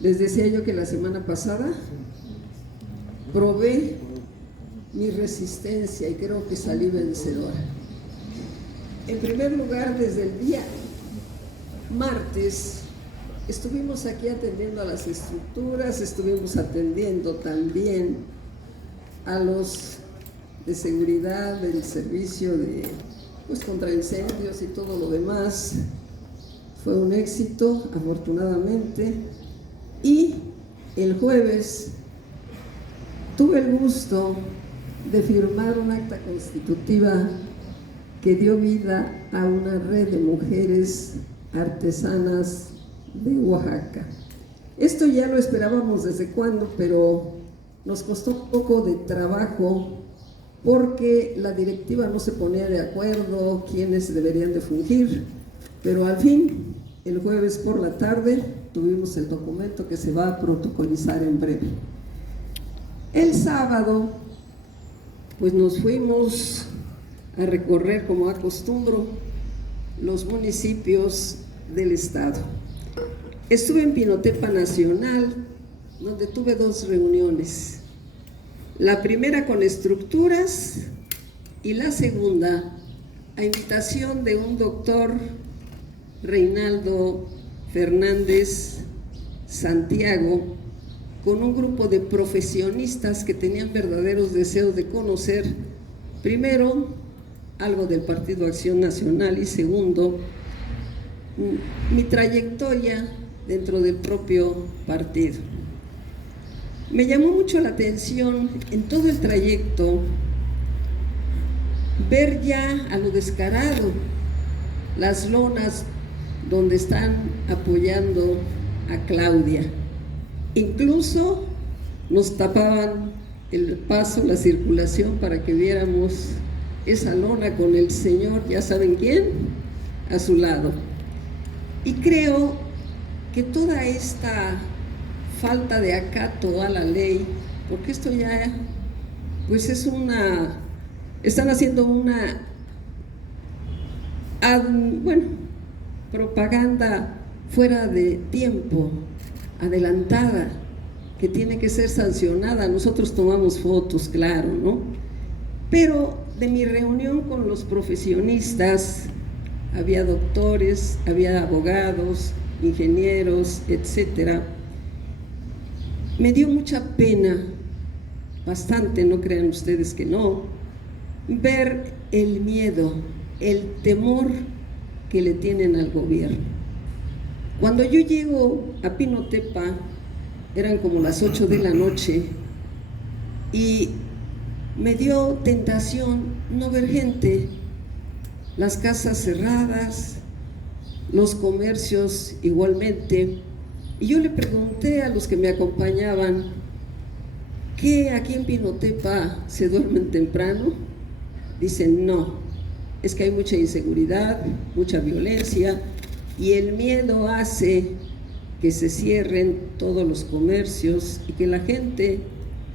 Les decía yo que la semana pasada probé mi resistencia y creo que salí vencedora. En primer lugar, desde el día martes estuvimos aquí atendiendo a las estructuras, estuvimos atendiendo también a los de seguridad, del servicio de contra incendios y todo lo demás. Fue un éxito, afortunadamente. Y el jueves tuve el gusto de firmar un acta constitutiva que dio vida a una red de mujeres artesanas de Oaxaca. Esto ya lo esperábamos desde cuándo, pero nos costó un poco de trabajo porque la directiva no se ponía de acuerdo quiénes deberían de fungir, pero al fin, el jueves por la tarde, tuvimos el documento que se va a protocolizar en breve. El sábado, pues nos fuimos a recorrer, como acostumbro, los municipios del estado. Estuve en Pinotepa Nacional, donde tuve 2 reuniones. La primera con estructuras y la segunda a invitación de un doctor, Reinaldo Fernández Santiago, con un grupo de profesionistas que tenían verdaderos deseos de conocer, primero, algo del Partido Acción Nacional y segundo, mi trayectoria dentro del propio partido. Me llamó mucho la atención en todo el trayecto ver ya a lo descarado las lonas donde están apoyando a Claudia. Incluso nos tapaban el paso, la circulación, para que viéramos esa lona con el señor, ya saben quién, a su lado. Y creo que toda esta falta de acato a la ley, porque esto ya, pues es están haciendo una, propaganda fuera de tiempo, adelantada, que tiene que ser sancionada. Nosotros tomamos fotos, claro, ¿no? Pero de mi reunión con los profesionistas, había doctores, había abogados, ingenieros, etcétera. Me dio mucha pena, bastante, no crean ustedes que no, ver el miedo, el temor que le tienen al gobierno. Cuando yo llego a Pinotepa, eran como las 8 de la noche y me dio tentación no ver gente, las casas cerradas, los comercios igualmente. Y yo le pregunté a los que me acompañaban, ¿qué aquí en Pinotepa se duermen temprano? Dicen, no, es que hay mucha inseguridad, mucha violencia y el miedo hace que se cierren todos los comercios y que la gente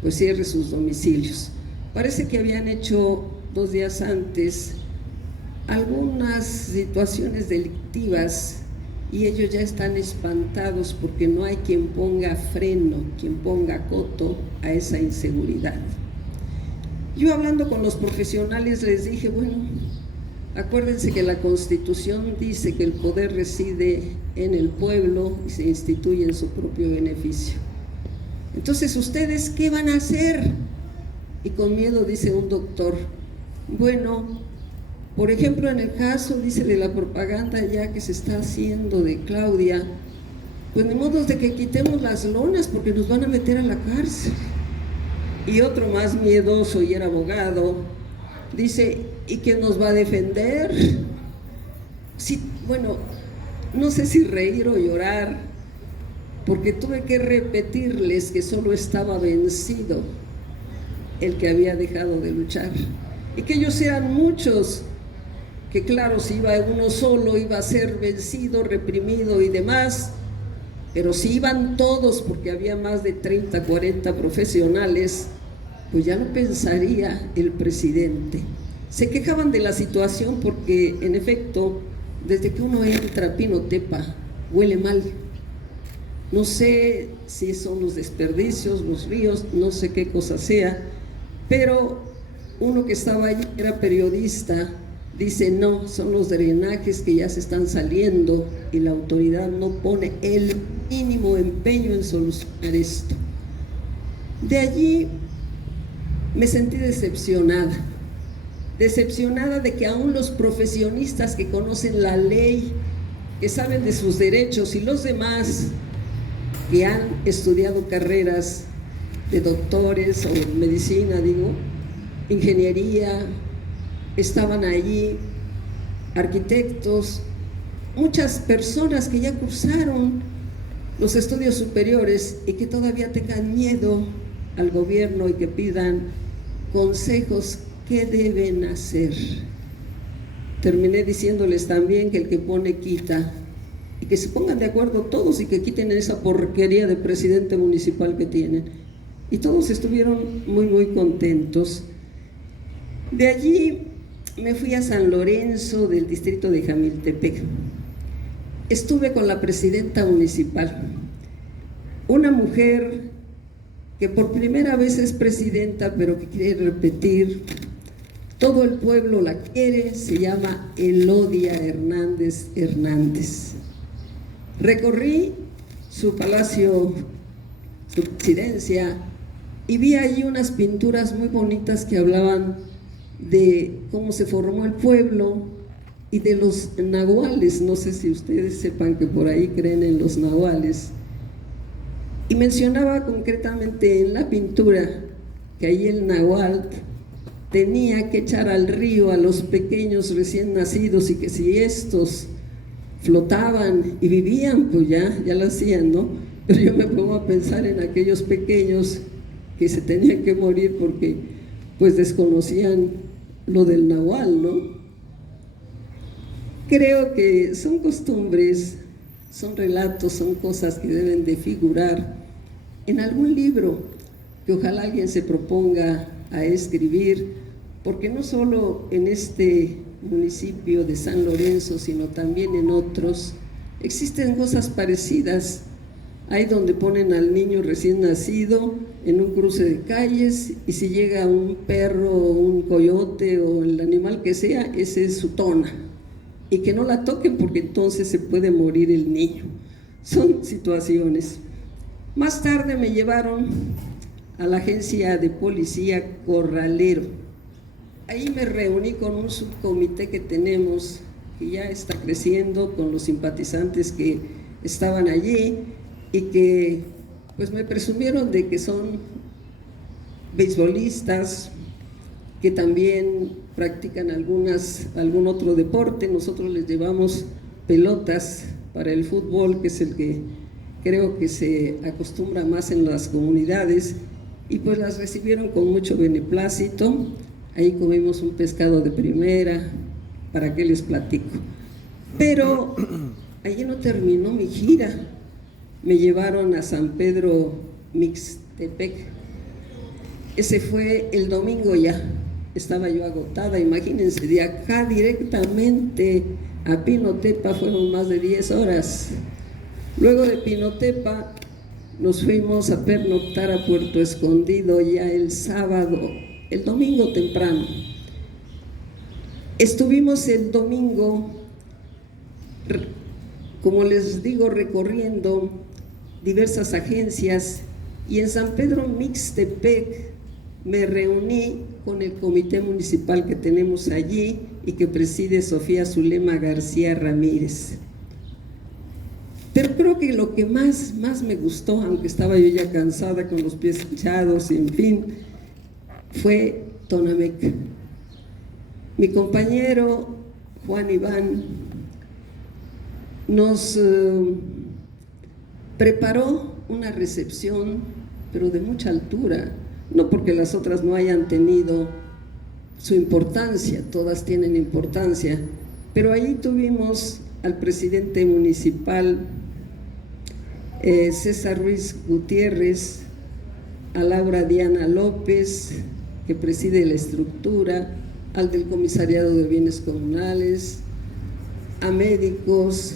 pues cierre sus domicilios. Parece que habían hecho 2 días antes algunas situaciones delictivas y ellos ya están espantados porque no hay quien ponga freno, quien ponga coto a esa inseguridad. Yo, hablando con los profesionales, les dije, bueno, acuérdense que la Constitución dice que el poder reside en el pueblo y se instituye en su propio beneficio. Entonces, ¿ustedes qué van a hacer? Y con miedo dice un doctor, bueno, por ejemplo, en el caso, dice, de la propaganda ya que se está haciendo de Claudia, pues ni modo de que quitemos las lonas porque nos van a meter a la cárcel. Y otro más miedoso, y era abogado, dice, ¿y quién nos va a defender? Sí, bueno, no sé si reír o llorar, porque tuve que repetirles que solo estaba vencido el que había dejado de luchar, y que ellos eran muchos, que claro, si iba uno solo iba a ser vencido, reprimido y demás, pero si iban todos, porque había más de 30, 40 profesionales, pues ya lo pensaría el presidente. Se quejaban de la situación porque, en efecto, desde que uno entra a Pinotepa, huele mal. No sé si son los desperdicios, los ríos, no sé qué cosa sea, pero uno que estaba allí, era periodista, dice: no, son los drenajes que ya se están saliendo y la autoridad no pone el mínimo empeño en solucionar esto. De allí me sentí decepcionada de que aún los profesionistas que conocen la ley, que saben de sus derechos, y los demás que han estudiado carreras de doctores o medicina, ingeniería, estaban allí, arquitectos, muchas personas que ya cursaron los estudios superiores y que todavía tengan miedo al gobierno y que pidan consejos. ¿Qué deben hacer? Terminé diciéndoles también que el que pone quita, y que se pongan de acuerdo todos y que quiten esa porquería de presidente municipal que tienen. Y todos estuvieron muy contentos. De allí me fui a San Lorenzo del distrito de Jamiltepec. Estuve con la presidenta municipal, una mujer que por primera vez es presidenta, pero que quiere repetir. Todo el pueblo la quiere, se llama Elodia Hernández Hernández. Recorrí su palacio, su residencia, y vi allí unas pinturas muy bonitas que hablaban de cómo se formó el pueblo y de los nahuales. No sé si ustedes sepan que por ahí creen en los nahuales. Y mencionaba concretamente en la pintura que ahí el nahual tenía que echar al río a los pequeños recién nacidos, y que si estos flotaban y vivían, pues ya lo hacían, ¿no? Pero yo me pongo a pensar en aquellos pequeños que se tenían que morir porque pues desconocían lo del nahual, ¿no? Creo que son costumbres, son relatos, son cosas que deben de figurar en algún libro que ojalá alguien se proponga a escribir, porque no solo en este municipio de San Lorenzo, sino también en otros, existen cosas parecidas. Hay donde ponen al niño recién nacido en un cruce de calles, y si llega un perro o un coyote o el animal que sea, ese es su tona, y que no la toquen porque entonces se puede morir el niño. Son situaciones. Más tarde me llevaron a la agencia de policía Corralero. Ahí me reuní con un subcomité que tenemos, que ya está creciendo, con los simpatizantes que estaban allí, y que pues me presumieron de que son beisbolistas, que también practican algún otro deporte. Nosotros les llevamos pelotas para el fútbol, que es el que creo que se acostumbra más en las comunidades, y pues las recibieron con mucho beneplácito. Ahí comimos un pescado de primera, ¿para qué les platico? Pero allí no terminó mi gira. Me llevaron a San Pedro Mixtepec. Ese fue el domingo ya. Estaba yo agotada, imagínense, de acá directamente a Pinotepa fueron más de 10 horas. Luego de Pinotepa nos fuimos a pernoctar a Puerto Escondido ya el sábado, el domingo temprano. Estuvimos el domingo, como les digo, recorriendo diversas agencias, y en San Pedro Mixtepec me reuní con el comité municipal que tenemos allí y que preside Sofía Zulema García Ramírez. Pero creo que lo que más me gustó, aunque estaba yo ya cansada con los pies hinchados, y en fin, fue Tonamec. Mi compañero Juan Iván nos preparó una recepción, pero de mucha altura, no porque las otras no hayan tenido su importancia, todas tienen importancia, pero ahí tuvimos al presidente municipal César Ruiz Gutiérrez, a Laura Diana López, que preside la estructura, al del Comisariado de Bienes Comunales, a médicos,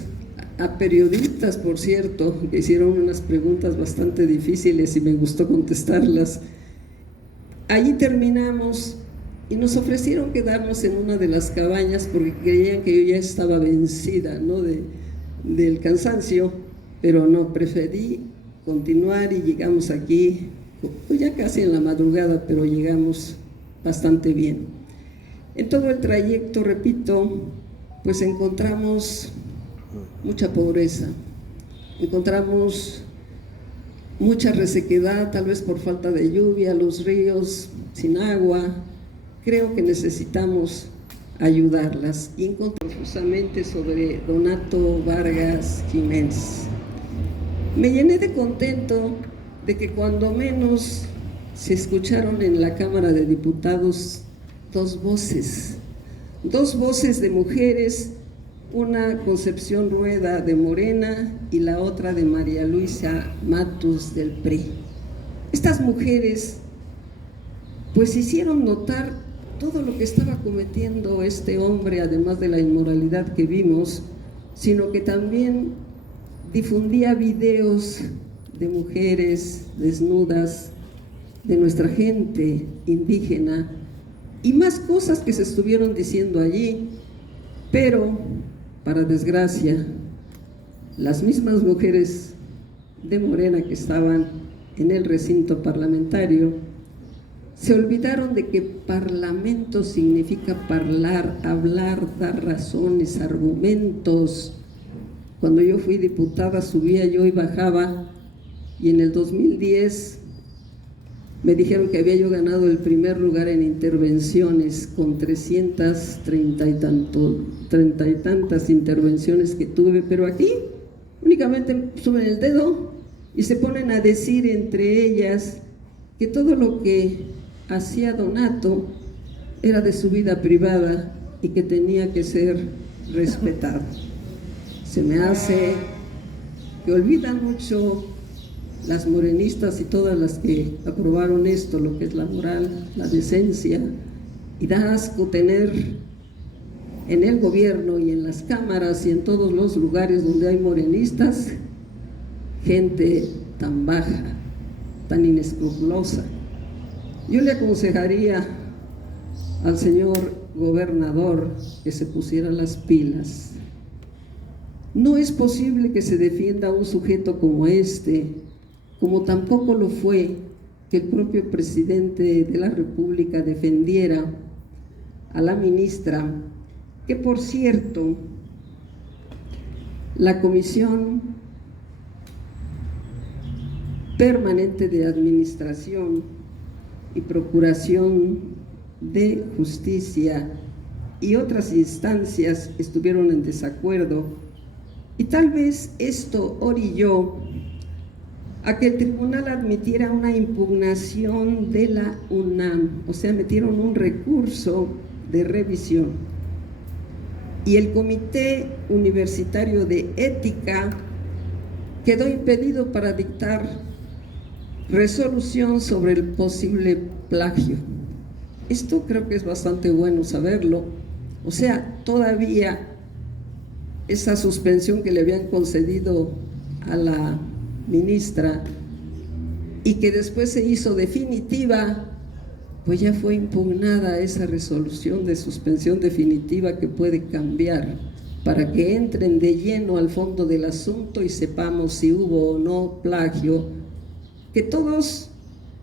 a periodistas, por cierto, que hicieron unas preguntas bastante difíciles y me gustó contestarlas. Allí terminamos y nos ofrecieron quedarnos en una de las cabañas porque creían que yo ya estaba vencida, ¿no?, del cansancio, pero no, preferí continuar y llegamos aquí, pues ya casi en la madrugada, pero llegamos bastante bien. En todo el trayecto, repito, pues encontramos mucha pobreza, encontramos mucha resequedad, tal vez por falta de lluvia, los ríos sin agua. Creo que necesitamos ayudarlas. Y encontré justamente sobre Donato Vargas Jiménez. Me llené de contento de que cuando menos se escucharon en la Cámara de Diputados dos voces de mujeres, una Concepción Rueda de Morena y la otra de María Luisa Matus del PRI. Estas mujeres pues hicieron notar todo lo que estaba cometiendo este hombre, además de la inmoralidad que vimos, sino que también difundía videos de mujeres desnudas, de nuestra gente indígena y más cosas que se estuvieron diciendo allí, pero para desgracia, las mismas mujeres de Morena que estaban en el recinto parlamentario se olvidaron de que parlamento significa hablar, dar razones, argumentos. Cuando yo fui diputada subía yo y bajaba, y en el 2010 me dijeron que había yo ganado el primer lugar en intervenciones con 330 y tantas intervenciones que tuve, pero aquí únicamente suben el dedo y se ponen a decir entre ellas que todo lo que hacía Donato era de su vida privada y que tenía que ser respetado. Se me hace que olvidan mucho las morenistas y todas las que aprobaron esto, lo que es la moral, la decencia, y da asco tener en el gobierno y en las cámaras y en todos los lugares donde hay morenistas, gente tan baja, tan inescrupulosa. Yo le aconsejaría al señor gobernador que se pusiera las pilas. No es posible que se defienda a un sujeto como este, como tampoco lo fue que el propio presidente de la República defendiera a la ministra, que por cierto, la Comisión Permanente de Administración y Procuración de Justicia y otras instancias estuvieron en desacuerdo, y tal vez esto orilló a que el tribunal admitiera una impugnación de la UNAM, o sea, metieron un recurso de revisión, y el Comité Universitario de Ética quedó impedido para dictar resolución sobre el posible plagio. Esto creo que es bastante bueno saberlo. O sea, todavía esa suspensión que le habían concedido a la ministra y que después se hizo definitiva, pues ya fue impugnada esa resolución de suspensión definitiva que puede cambiar para que entren de lleno al fondo del asunto y sepamos si hubo o no plagio, que todos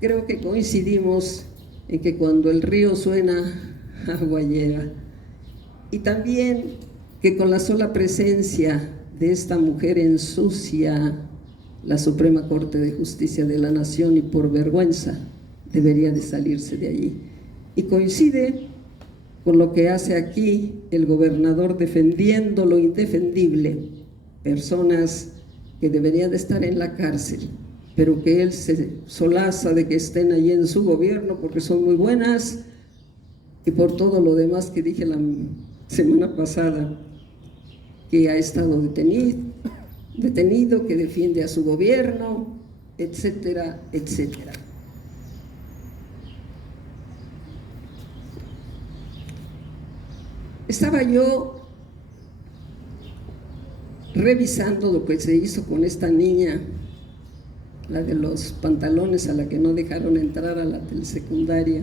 creo que coincidimos en que cuando el río suena, agua llega. Y también que con la sola presencia de esta mujer ensucia la Suprema Corte de Justicia de la Nación y por vergüenza debería de salirse de allí. Y coincide con lo que hace aquí el gobernador defendiendo lo indefendible, personas que deberían de estar en la cárcel, pero que él se solaza de que estén allí en su gobierno porque son muy buenas, y por todo lo demás que dije la semana pasada, que ha estado detenido, que defiende a su gobierno, etcétera, etcétera. Estaba yo revisando lo que se hizo con esta niña, la de los pantalones, a la que no dejaron entrar a la telesecundaria.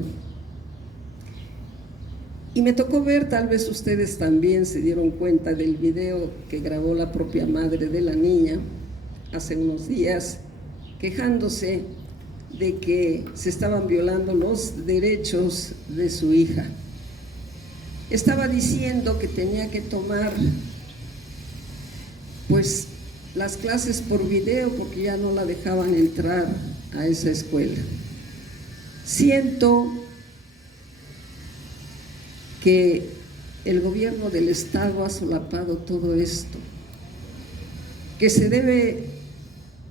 Y me tocó ver, tal vez ustedes también se dieron cuenta del video que grabó la propia madre de la niña hace unos días, quejándose de que se estaban violando los derechos de su hija. Estaba diciendo que tenía que tomar pues las clases por video porque ya no la dejaban entrar a esa escuela. Siento que el gobierno del estado ha solapado todo esto, que se debe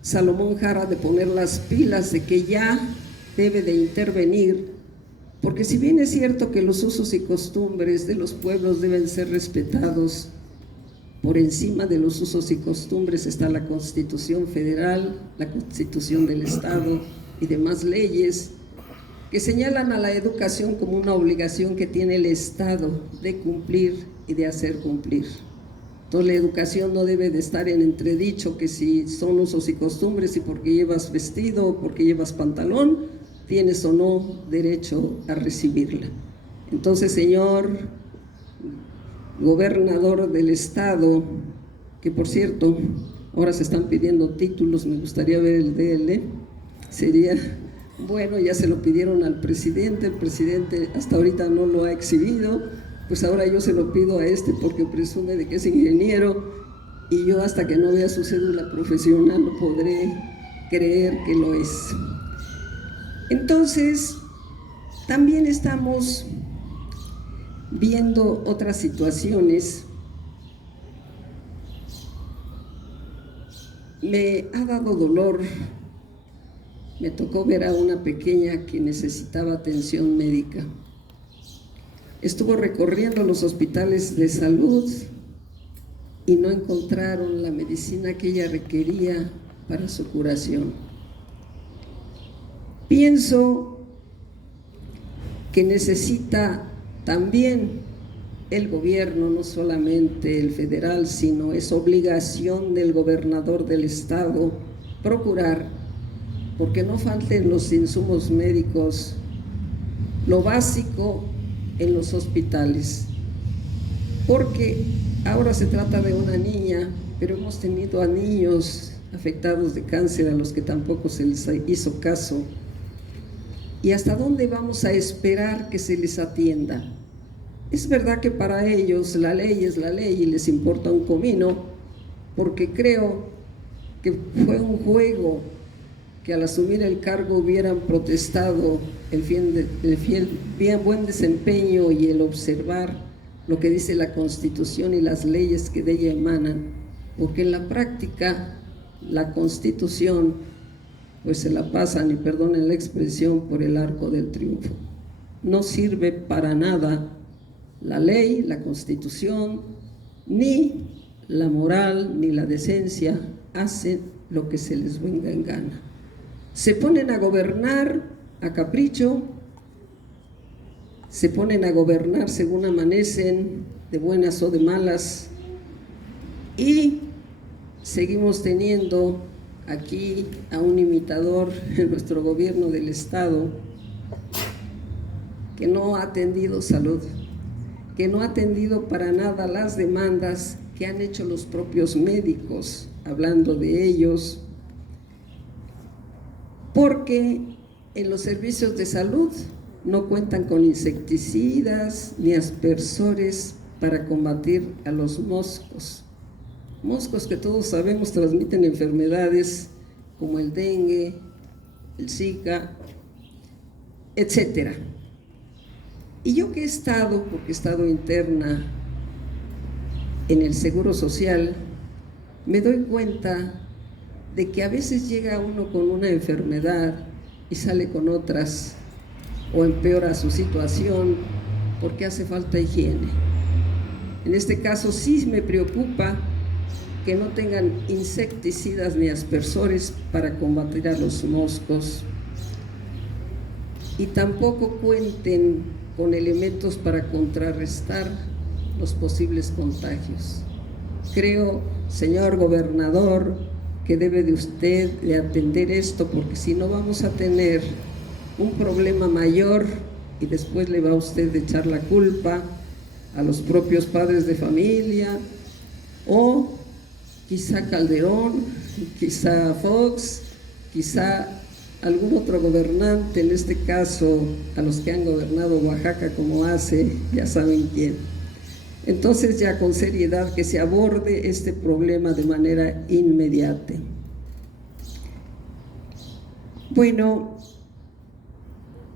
Salomón Jara de poner las pilas, de que ya debe de intervenir, porque si bien es cierto que los usos y costumbres de los pueblos deben ser respetados, por encima de los usos y costumbres está la Constitución Federal, la Constitución del Estado y demás leyes que señalan a la educación como una obligación que tiene el Estado de cumplir y de hacer cumplir. Entonces la educación no debe de estar en entredicho que si son usos y costumbres y porque llevas vestido o porque llevas pantalón, tienes o no derecho a recibirla. Entonces, señor gobernador del estado, que por cierto, ahora se están pidiendo títulos, me gustaría ver el de él, sería bueno, ya se lo pidieron al presidente, el presidente hasta ahorita no lo ha exhibido, pues ahora yo se lo pido a este porque presume de que es ingeniero y yo hasta que no vea su cédula profesional no podré creer que lo es. Entonces, también estamos viendo otras situaciones. Me ha dado dolor, me tocó ver a una pequeña que necesitaba atención médica. Estuvo recorriendo los hospitales de salud y no encontraron la medicina que ella requería para su curación. Pienso que necesita también el gobierno, no solamente el federal, sino es obligación del gobernador del estado procurar, porque no falten los insumos médicos, lo básico en los hospitales, porque ahora se trata de una niña, pero hemos tenido a niños afectados de cáncer a los que tampoco se les hizo caso. ¿Y hasta dónde vamos a esperar que se les atienda? Es verdad que para ellos la ley es la ley y les importa un comino, porque creo que fue un juego que al asumir el cargo hubieran protestado el buen desempeño y el observar lo que dice la Constitución y las leyes que de ella emanan, porque en la práctica la Constitución pues se la pasan, y perdonen la expresión, por el arco del triunfo. No sirve para nada la ley, la Constitución, ni la moral, ni la decencia, hacen lo que se les venga en gana. Se ponen a gobernar a capricho, se ponen a gobernar según amanecen, de buenas o de malas, y seguimos teniendo aquí a un imitador en nuestro gobierno del estado que no ha atendido salud, que no ha atendido para nada las demandas que han hecho los propios médicos, hablando de ellos, porque en los servicios de salud no cuentan con insecticidas ni aspersores para combatir a los moscos. Moscos que todos sabemos transmiten enfermedades como el dengue, el Zika, etcétera. Y yo que he estado, porque he estado interna en el Seguro Social, me doy cuenta de que a veces llega uno con una enfermedad y sale con otras, o empeora su situación porque hace falta higiene. En este caso sí me preocupa que no tengan insecticidas ni aspersores para combatir a los moscos y tampoco cuenten con elementos para contrarrestar los posibles contagios. Creo, señor gobernador, que debe de usted de atender esto, porque si no vamos a tener un problema mayor y después le va a usted de echar la culpa a los propios padres de familia, o quizá Calderón, quizá Fox, quizá algún otro gobernante, en este caso a los que han gobernado Oaxaca como hace, ya saben quién. Entonces ya con seriedad que se aborde este problema de manera inmediata. Bueno,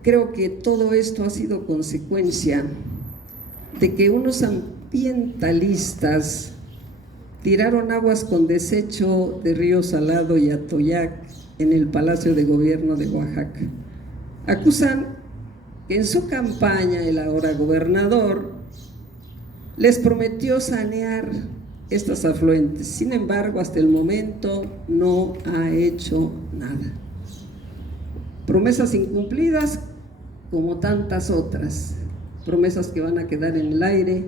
creo que todo esto ha sido consecuencia de que unos ambientalistas tiraron aguas con desecho de Río Salado y Atoyac en el Palacio de Gobierno de Oaxaca. Acusan que en su campaña el ahora gobernador les prometió sanear estas afluentes. Sin embargo, hasta el momento no ha hecho nada. Promesas incumplidas como tantas otras, promesas que van a quedar en el aire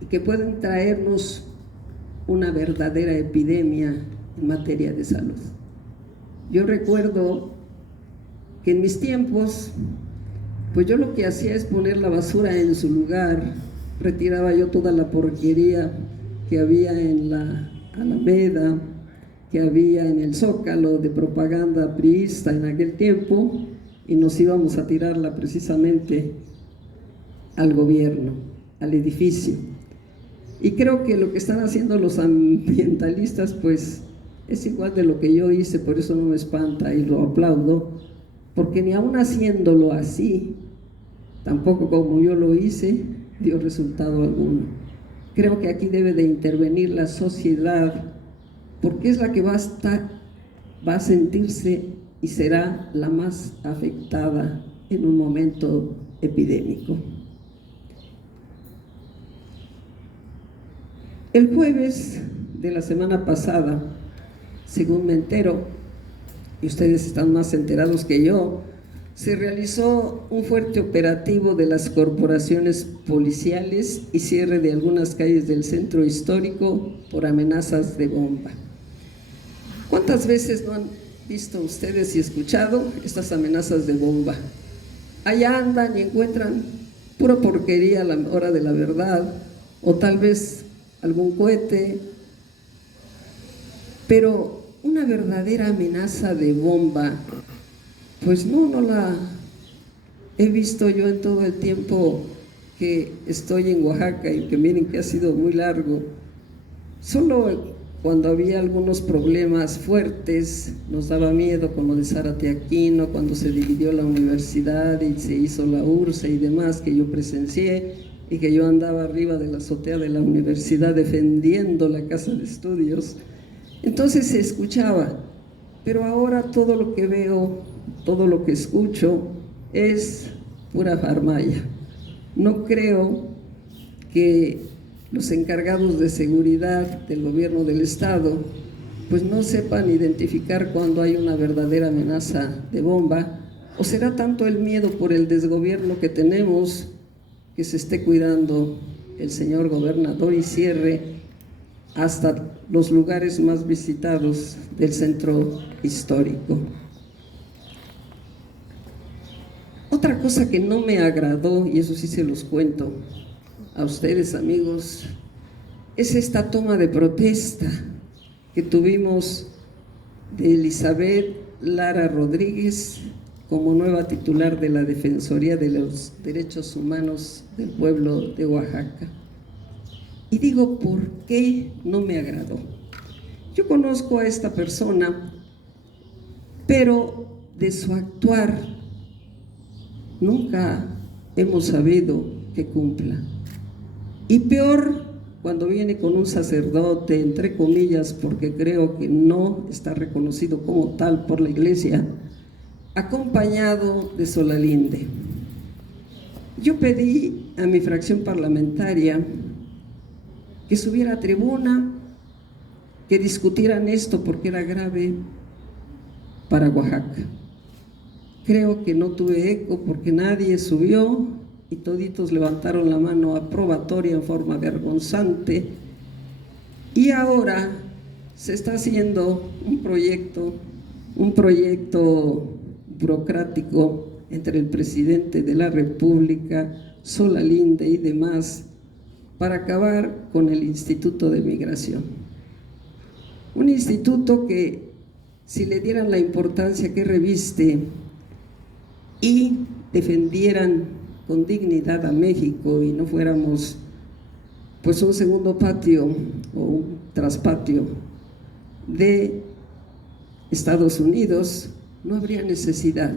y que pueden traernos una verdadera epidemia en materia de salud. Yo recuerdo que en mis tiempos, pues yo lo que hacía es poner la basura en su lugar, retiraba yo toda la porquería que había en la Alameda, que había en el Zócalo de propaganda priista en aquel tiempo, y nos íbamos a tirarla precisamente al gobierno, al edificio. Y creo que lo que están haciendo los ambientalistas pues es igual de lo que yo hice, por eso no me espanta y lo aplaudo, porque ni aún haciéndolo así, tampoco como yo lo hice, dio resultado alguno. Creo que aquí debe de intervenir la sociedad, porque es la que va a sentirse y será la más afectada en un momento epidémico. El jueves de la semana pasada, según me entero, y ustedes están más enterados que yo, se realizó un fuerte operativo de las corporaciones policiales y cierre de algunas calles del centro histórico por amenazas de bomba. ¿Cuántas veces no han visto ustedes y escuchado estas amenazas de bomba? Allá andan y encuentran pura porquería a la hora de la verdad, o tal vez algún cohete, pero una verdadera amenaza de bomba, pues no la he visto yo en todo el tiempo que estoy en Oaxaca, y que miren que ha sido muy largo. Solo cuando había algunos problemas fuertes nos daba miedo, como de Zárate Aquino, cuando se dividió la universidad y se hizo la URSS y demás, que yo presencié, y que yo andaba arriba de la azotea de la universidad defendiendo la casa de estudios. Entonces se escuchaba, pero ahora todo lo que veo, todo lo que escucho es pura farmaya. No creo que los encargados de seguridad del gobierno del estado pues no sepan identificar cuando hay una verdadera amenaza de bomba, o será tanto el miedo por el desgobierno que tenemos que se esté cuidando el señor gobernador y cierre hasta los lugares más visitados del centro histórico. Otra cosa que no me agradó, y eso sí se los cuento a ustedes, amigos, es esta toma de protesta que tuvimos de Elizabeth Lara Rodríguez como nueva titular de la Defensoría de los Derechos Humanos del pueblo de Oaxaca. Y digo, ¿por qué no me agradó? Yo conozco a esta persona, pero de su actuar nunca hemos sabido que cumpla. Y peor cuando viene con un sacerdote, entre comillas, porque creo que no está reconocido como tal por la iglesia, acompañado de Solalinde. Yo pedí a mi fracción parlamentaria que subiera a tribuna, que discutieran esto porque era grave para Oaxaca. Creo que no tuve eco porque nadie subió y toditos levantaron la mano aprobatoria en forma vergonzante, Y ahora se está haciendo un proyecto burocrático entre el presidente de la República, Solalinde y demás, para acabar con el Instituto de Migración. Un instituto que, si le dieran la importancia que reviste y defendieran con dignidad a México y no fuéramos pues un segundo patio o un traspatio de Estados Unidos, no habría necesidad,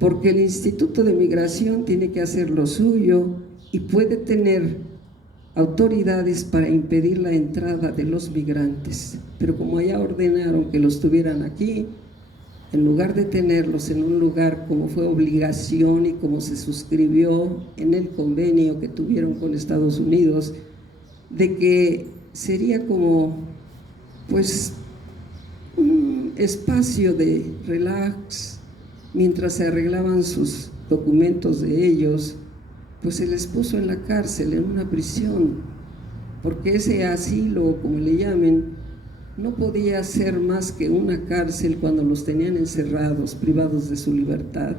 porque el Instituto de Migración tiene que hacer lo suyo y puede tener autoridades para impedir la entrada de los migrantes, pero como ya ordenaron que los tuvieran aquí, en lugar de tenerlos en un lugar como fue obligación y como se suscribió en el convenio que tuvieron con Estados Unidos, de que sería como pues un espacio de relax mientras se arreglaban sus documentos de ellos, pues se les puso en la cárcel, en una prisión, porque ese asilo, como le llamen, no podía ser más que una cárcel cuando los tenían encerrados, privados de su libertad.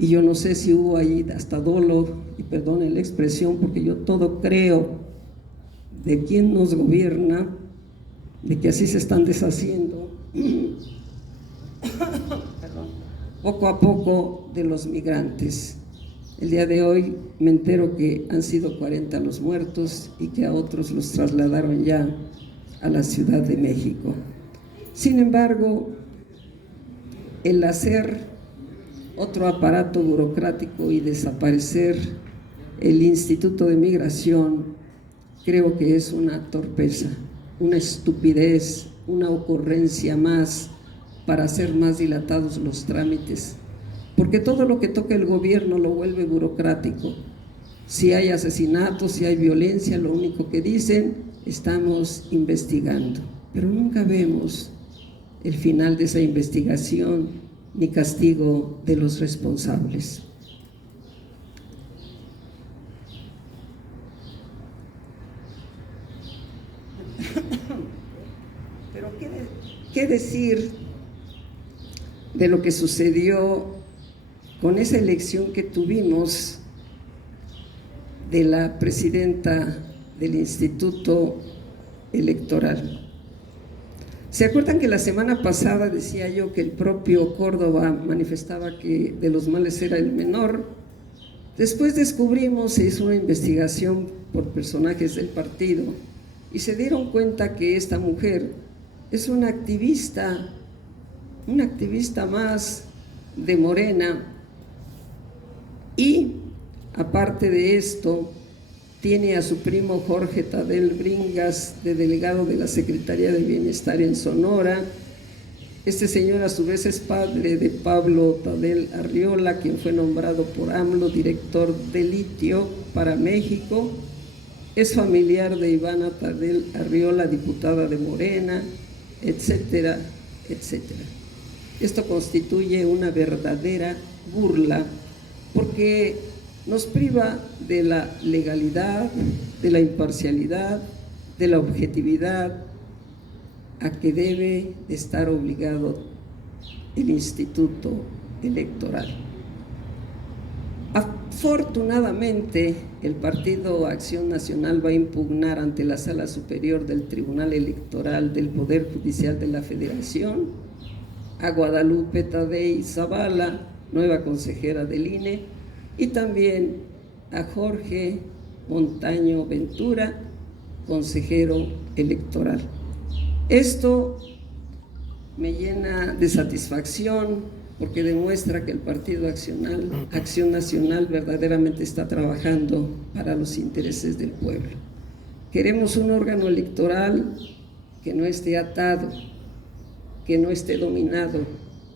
Y yo no sé si hubo ahí hasta dolo, y perdonen la expresión, porque yo todo creo de quien nos gobierna, de que así se están deshaciendo poco a poco de los migrantes. El día de hoy me entero que han sido 40 los muertos y que a otros los trasladaron ya a la Ciudad de México. Sin embargo, el hacer otro aparato burocrático y desaparecer el Instituto de Migración, creo que es una torpeza, una estupidez, una ocurrencia más para hacer más dilatados los trámites, porque todo lo que toca el gobierno lo vuelve burocrático. Si hay asesinatos, si hay violencia, lo único que dicen: estamos investigando, pero nunca vemos el final de esa investigación ni castigo de los responsables. Pero ¿qué decir de lo que sucedió con esa elección que tuvimos de la presidenta del Instituto Electoral? ¿Se acuerdan que la semana pasada decía yo que el propio Córdoba manifestaba que de los males era el menor? Después descubrimos, se hizo una investigación por personajes del partido y se dieron cuenta que esta mujer es una activista más de Morena, y aparte de esto tiene a su primo Jorge Tadel Bringas de delegado de la Secretaría de Bienestar en Sonora. Este señor a su vez es padre de Pablo Tadel Arriola, quien fue nombrado por AMLO director de litio para México. Es familiar de Ivana Tadel Arriola, diputada de Morena, etcétera, etcétera. Esto constituye una verdadera burla, porque nos priva de la legalidad, de la imparcialidad, de la objetividad a que debe estar obligado el Instituto Electoral. Afortunadamente, el Partido Acción Nacional va a impugnar ante la Sala Superior del Tribunal Electoral del Poder Judicial de la Federación a Guadalupe Tadei Zavala, nueva consejera del INE, y también a Jorge Montaño Ventura, consejero electoral. Esto me llena de satisfacción porque demuestra que el Partido Acción Nacional verdaderamente está trabajando para los intereses del pueblo. Queremos un órgano electoral que no esté atado, que no esté dominado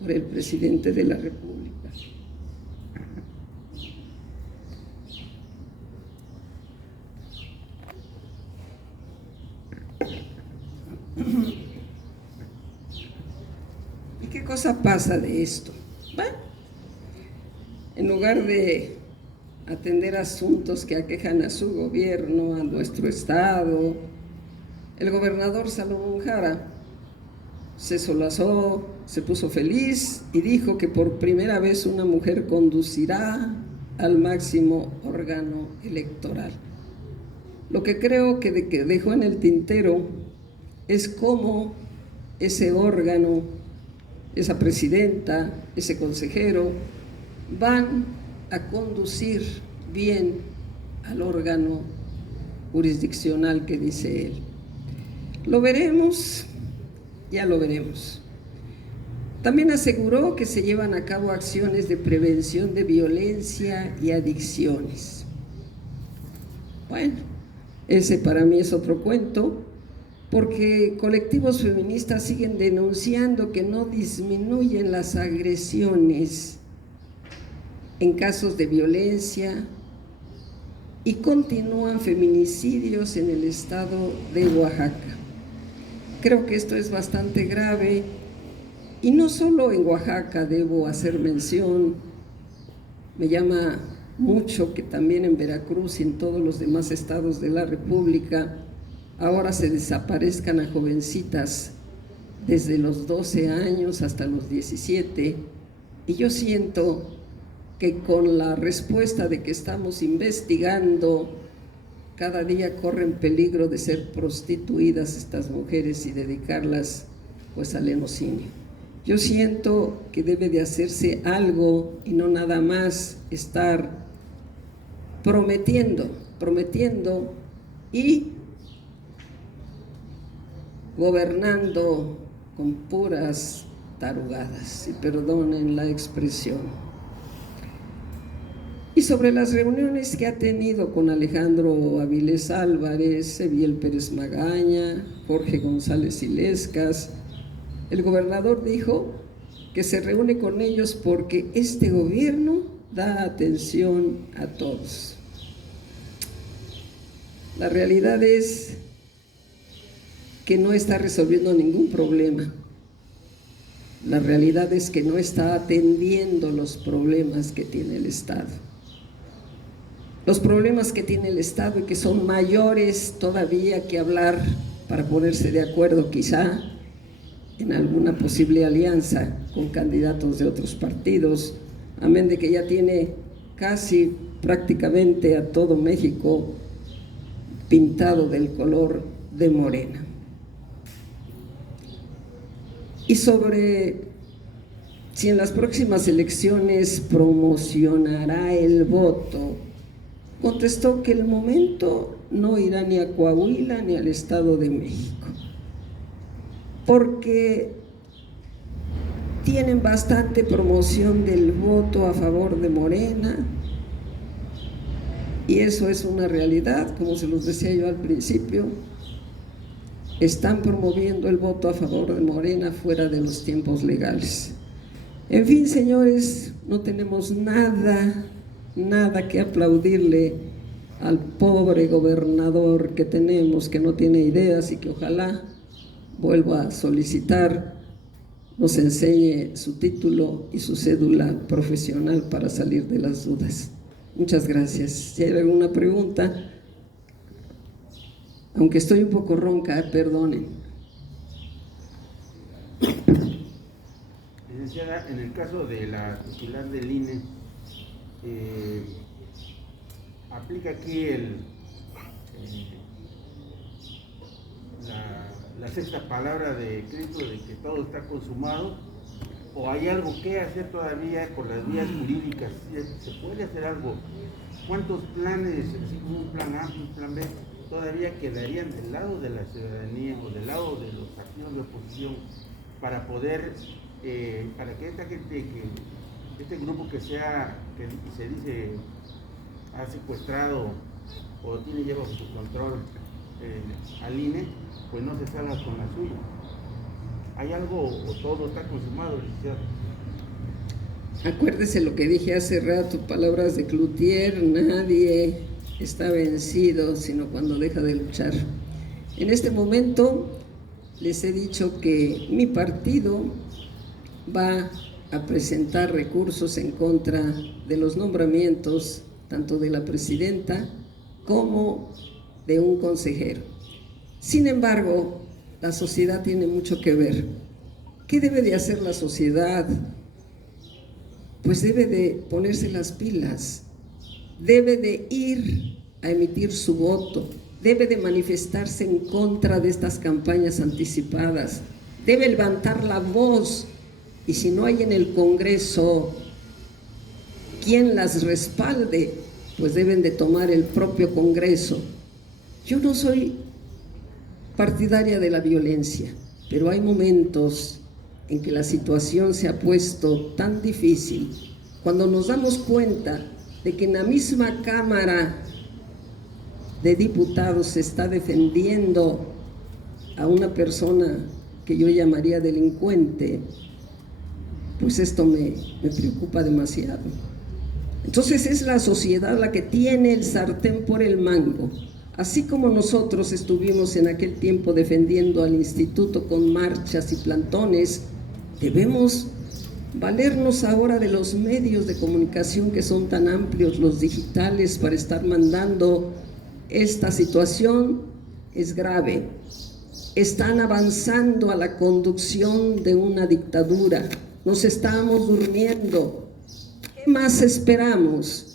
por el presidente de la República. ¿Y qué cosa pasa de esto? Bueno, en lugar de atender asuntos que aquejan a su gobierno, a nuestro Estado, el gobernador Salomón Jara se solazó, se puso feliz y dijo que por primera vez una mujer conducirá al máximo órgano electoral. Lo que creo que dejó en el tintero es cómo ese órgano, esa presidenta, ese consejero, van a conducir bien al órgano jurisdiccional que dice él. Lo veremos, ya lo veremos. También aseguró que se llevan a cabo acciones de prevención de violencia y adicciones. Bueno, ese para mí es otro cuento, porque colectivos feministas siguen denunciando que no disminuyen las agresiones en casos de violencia y continúan feminicidios en el estado de Oaxaca. Creo que esto es bastante grave y no solo en Oaxaca, debo hacer mención, me llama mucho que también en Veracruz y en todos los demás estados de la República ahora se desaparezcan a jovencitas desde los 12 años hasta los 17, y yo siento que con la respuesta de que estamos investigando, cada día corren peligro de ser prostituidas estas mujeres y dedicarlas pues al lenocinio. Yo siento que debe de hacerse algo y no nada más estar prometiendo y gobernando con puras tarugadas, y perdonen la expresión. Y sobre las reuniones que ha tenido con Alejandro Avilés Álvarez, Eviel Pérez Magaña, Jorge González Illescas, el gobernador dijo que se reúne con ellos porque este gobierno da atención a todos. La realidad es que no está resolviendo ningún problema. La realidad es que no está atendiendo los problemas que tiene el Estado. Los problemas que tiene el Estado y que son mayores todavía que hablar para ponerse de acuerdo quizá en alguna posible alianza con candidatos de otros partidos, amén de que ya tiene casi prácticamente a todo México pintado del color de Morena. Y sobre si en las próximas elecciones promocionará el voto, contestó que el momento no irá ni a Coahuila ni al Estado de México, porque tienen bastante promoción del voto a favor de Morena, y eso es una realidad, como se los decía yo al principio. Están promoviendo el voto a favor de Morena fuera de los tiempos legales. En fin, señores, no tenemos nada que aplaudirle al pobre gobernador que tenemos, que no tiene ideas y que ojalá vuelva a solicitar, nos enseñe su título y su cédula profesional para salir de las dudas. Muchas gracias. Si hay alguna pregunta, aunque estoy un poco ronca, perdonen. Licenciada, en el caso de la titular del INE, aplica aquí la sexta palabra de Cristo de que todo está consumado, o hay algo que hacer todavía por las vías jurídicas. ¿Se puede hacer algo? ¿Cuántos planes, un plan A, un plan B, todavía quedarían del lado de la ciudadanía o del lado de los partidos de oposición para poder, para que esta gente, este grupo que se dice ha secuestrado o tiene ya bajo su control al INE, pues no se salga con la suya? ¿Hay algo o todo está consumado, licenciado? Acuérdese lo que dije hace rato, palabras de Cloutier: nadie está vencido sino cuando deja de luchar. En este momento les he dicho que mi partido va a presentar recursos en contra de los nombramientos tanto de la presidenta como de un consejero. Sin embargo, la sociedad tiene mucho que ver. ¿Qué debe de hacer la sociedad? Pues debe de ponerse las pilas, debe de ir a emitir su voto, debe de manifestarse en contra de estas campañas anticipadas, debe levantar la voz, y si no hay en el Congreso quien las respalde, pues deben de tomar el propio Congreso. Yo no soy partidaria de la violencia, pero hay momentos en que la situación se ha puesto tan difícil, cuando nos damos cuenta de que en la misma Cámara de Diputados se está defendiendo a una persona que yo llamaría delincuente, pues esto me preocupa demasiado. Entonces es la sociedad la que tiene el sartén por el mango. Así como nosotros estuvimos en aquel tiempo defendiendo al instituto con marchas y plantones, debemos valernos ahora de los medios de comunicación que son tan amplios, los digitales, para estar mandando. Esta situación es grave. Están avanzando a la conducción de una dictadura. Nos estamos durmiendo. ¿Qué más esperamos?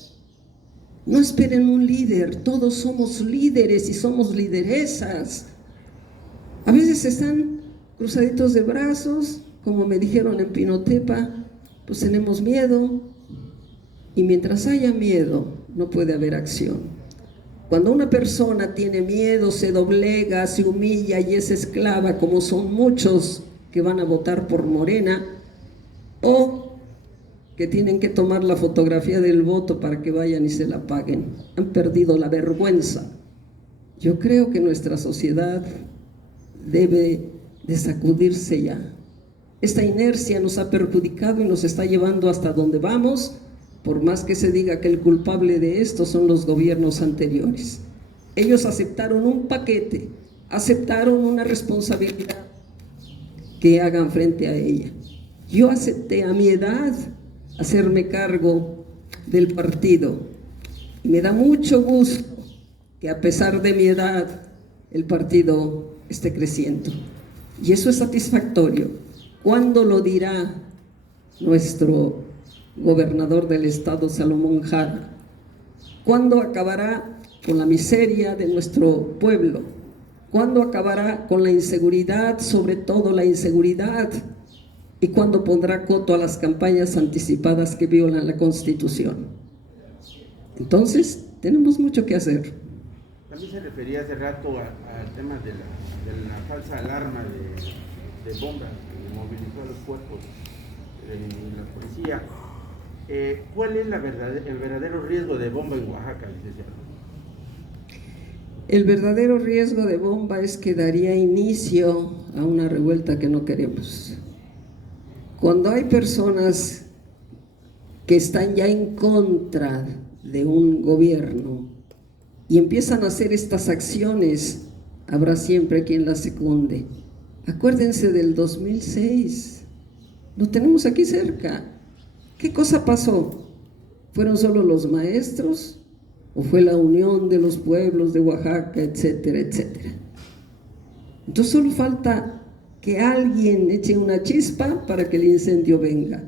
No esperen un líder, todos somos líderes y somos lideresas. A veces están cruzaditos de brazos, como me dijeron en Pinotepa, pues tenemos miedo, y mientras haya miedo no puede haber acción. Cuando una persona tiene miedo, se doblega, se humilla y es esclava, como son muchos que van a votar por Morena, o que tienen que tomar la fotografía del voto para que vayan y se la paguen. Han perdido la vergüenza. Yo creo que nuestra sociedad debe de sacudirse ya. Esta inercia nos ha perjudicado y nos está llevando hasta donde vamos, por más que se diga que el culpable de esto son los gobiernos anteriores. Ellos aceptaron un paquete, aceptaron una responsabilidad, que hagan frente a ella. Yo acepté a mi edad hacerme cargo del partido, y me da mucho gusto que a pesar de mi edad el partido esté creciendo, y eso es satisfactorio. ¿Cuándo lo dirá nuestro gobernador del estado, Salomón Jara? ¿Cuándo acabará con la miseria de nuestro pueblo? ¿Cuándo acabará con la inseguridad, sobre todo la inseguridad? ¿Y cuándo pondrá coto a las campañas anticipadas que violan la Constitución? Entonces, tenemos mucho que hacer. También se refería hace rato al tema de la falsa alarma de bombas que movilizó a los cuerpos de la policía. ¿Cuál es el verdadero riesgo de bomba en Oaxaca, licenciado? El verdadero riesgo de bomba es que daría inicio a una revuelta que no queremos. Cuando hay personas que están ya en contra de un gobierno y empiezan a hacer estas acciones, habrá siempre quien las secunde. Acuérdense del 2006, lo tenemos aquí cerca. ¿Qué cosa pasó? ¿Fueron solo los maestros o fue la unión de los pueblos de Oaxaca, etcétera, etcétera? Entonces solo falta que alguien eche una chispa para que el incendio venga,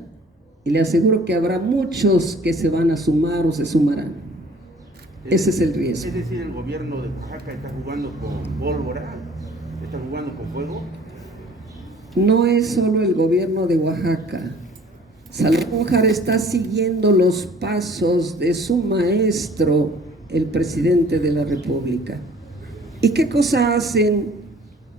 y le aseguro que habrá muchos que se van a sumar o se sumarán. Ese es el riesgo. Es decir, el gobierno de Oaxaca está jugando con pólvora, está jugando con fuego. No es solo el gobierno de Oaxaca. Salomón Jara está siguiendo los pasos de su maestro, el presidente de la República. ¿Y qué cosa hacen?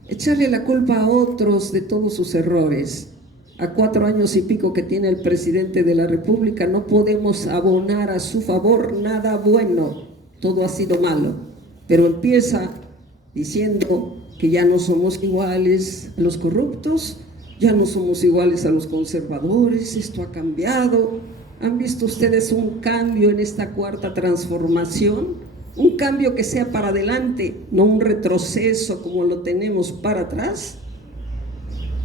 Echarle la culpa a otros de todos sus errores. A 4 años y pico que tiene el presidente de la República, no podemos abonar a su favor nada bueno. Todo ha sido malo. Pero empieza diciendo que ya no somos iguales a los corruptos, ya no somos iguales a los conservadores, esto ha cambiado. ¿Han visto ustedes un cambio en esta cuarta transformación? Un cambio que sea para adelante, no un retroceso como lo tenemos para atrás.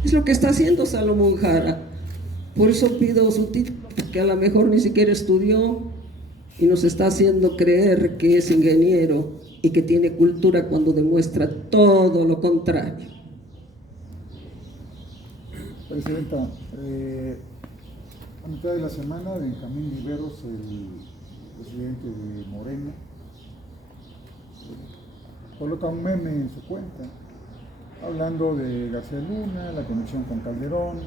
Es lo que está haciendo Salomón Jara. Por eso pido su título, porque a lo mejor ni siquiera estudió, y nos está haciendo creer que es ingeniero y que tiene cultura cuando demuestra todo lo contrario. Presidenta, a mitad de la semana, Benjamín Viveros, el presidente de Morena, coloca un meme en su cuenta, hablando de García Luna, la conexión con Calderón,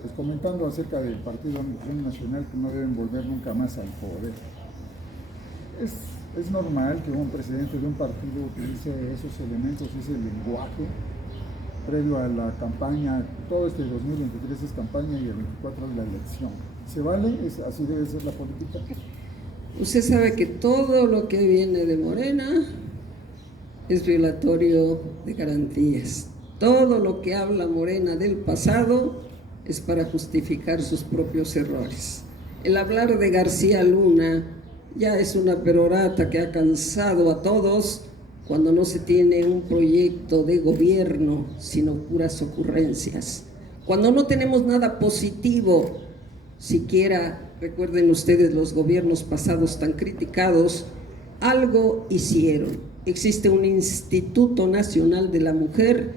pues comentando acerca del Partido Nacional, que no deben volver nunca más al poder. Es normal que un presidente de un partido utilice esos elementos, ese lenguaje, previo a la campaña. Todo este 2023 es campaña y el 24 es la elección. ¿Se vale? ¿Así debe ser la política? Usted sabe que todo lo que viene de Morena es violatorio de garantías. Todo lo que habla Morena del pasado es para justificar sus propios errores. El hablar de García Luna ya es una perorata que ha cansado a todos cuando no se tiene un proyecto de gobierno, sino puras ocurrencias. Cuando no tenemos nada positivo, siquiera, recuerden ustedes los gobiernos pasados tan criticados, algo hicieron. Existe un Instituto Nacional de la Mujer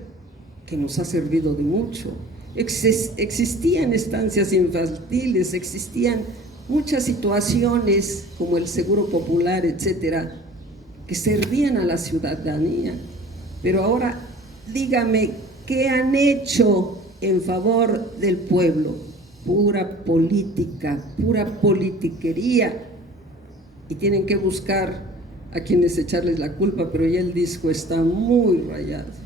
que nos ha servido de mucho. Existían estancias infantiles, existían muchas situaciones como el Seguro Popular, etcétera, que servían a la ciudadanía. Pero ahora, dígame, ¿qué han hecho en favor del pueblo? Pura política, pura politiquería, y tienen que buscar a quienes echarles la culpa, pero ya el disco está muy rayado.